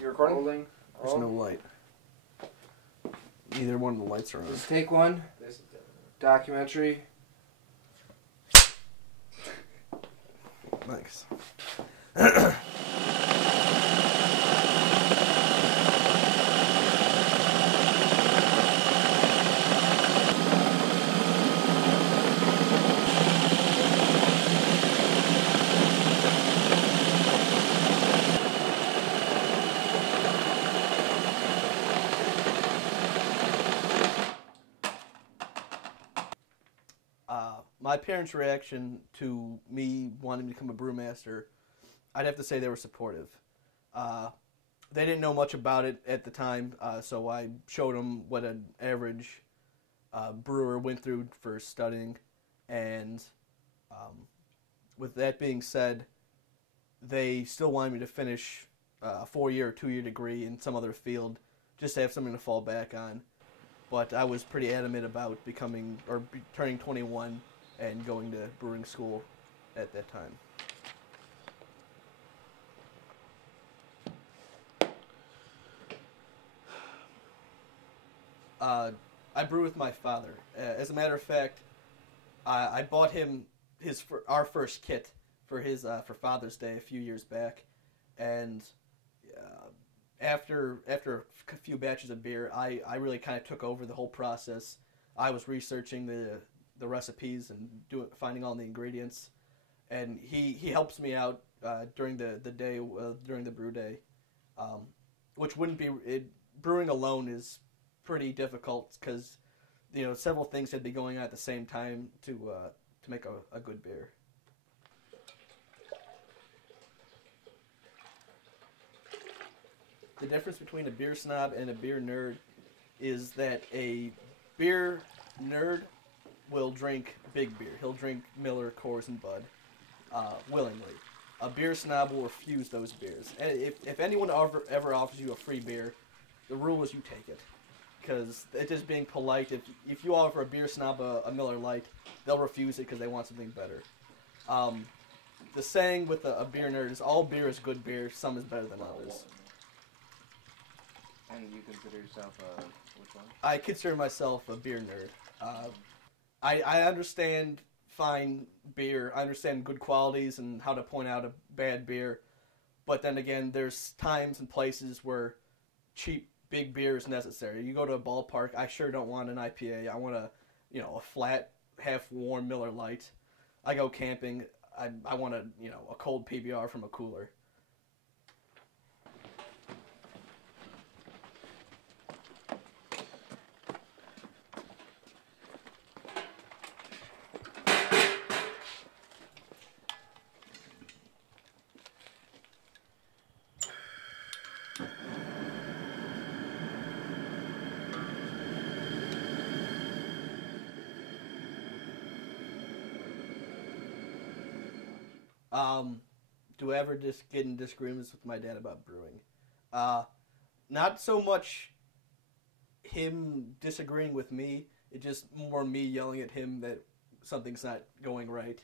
You recording? Holding. There's no light. Neither one of the lights are on. Let's take one. Documentary. Thanks. My parents' reaction to me wanting to become a brewmaster, I'd have to say they were supportive. They didn't know much about it at the time, so I showed them what an average brewer went through for studying. And with that being said, they still wanted me to finish a 4-year or 2-year degree in some other field just to have something to fall back on. But I was pretty adamant about turning 21 and going to brewing school at that time. I brew with my father. As a matter of fact, I bought him our first kit for for Father's Day a few years back, and after a few batches of beer, I really kind of took over the whole process. I was researching the recipes and finding all the ingredients, and he helps me out during the day during the brew day, which wouldn't be brewing alone is pretty difficult because several things had to be going on at the same time to make a good beer. The difference between a beer snob and a beer nerd is that a beer nerd will drink big beer. He'll drink Miller, Coors, and Bud willingly. A beer snob will refuse those beers. And if anyone ever offers you a free beer, the rule is you take it. Because it's just being polite. If you offer a beer snob a Miller Lite, they'll refuse it because they want something better. The saying with a beer nerd is all beer is good beer, some is better than others. And you consider yourself which one? I consider myself a beer nerd. I understand fine beer. I understand good qualities and how to point out a bad beer. But then again, there's times and places where cheap, big beer is necessary. You go to a ballpark, I sure don't want an IPA. I want a flat, half-warm Miller Lite. I go camping, I want a cold PBR from a cooler. Do I ever just get in disagreements with my dad about brewing? Not so much him disagreeing with me, it's just more me yelling at him that something's not going right.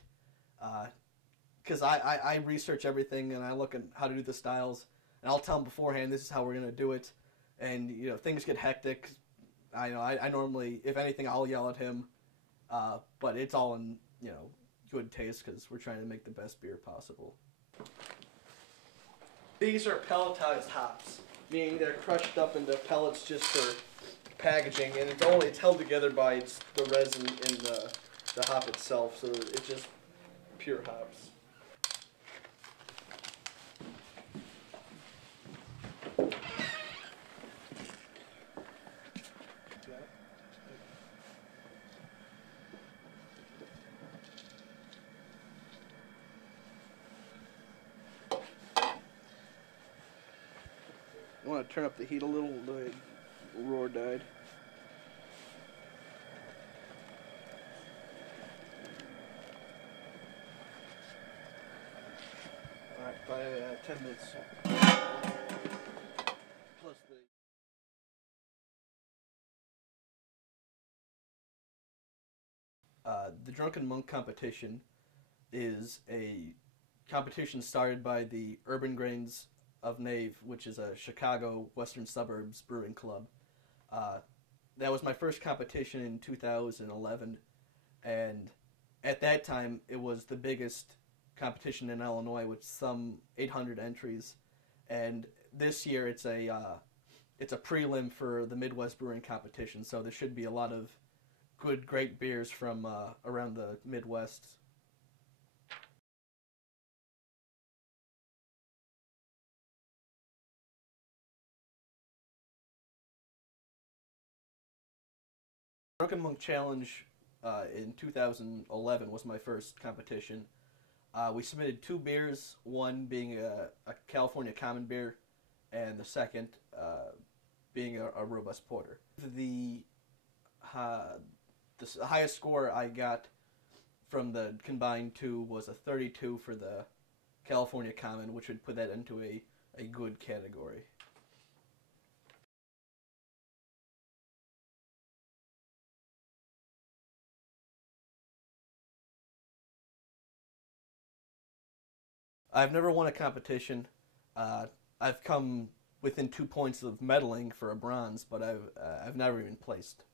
Because I research everything and I look at how to do the styles, and I'll tell him beforehand this is how we're going to do it. And, things get hectic. I normally, if anything, I'll yell at him. But it's all in, good taste because we're trying to make the best beer possible. These are pelletized hops, meaning they're crushed up into pellets just for packaging, and it's held together by the resin in the hop itself, so it's just pure hops. I want to turn up the heat a little. The roar died. Alright, by 10 minutes. Plus the Drunken Monk competition is a competition started by the Urban Grains of Nave, which is a Chicago Western Suburbs brewing club. Uh, that was my first competition in 2011, and at that time it was the biggest competition in Illinois with some 800 entries, and this year it's a prelim for the Midwest Brewing Competition, so there should be a lot of good, great beers from around the Midwest. Drunken Monk Challenge in 2011 was my first competition. We submitted two beers, one being a California Common Beer, and the second being a robust porter. The highest score I got from the combined two was a 32 for the California Common, which would put that into a good category. I've never won a competition. I've come within 2 points of medaling for a bronze, but I've never even placed.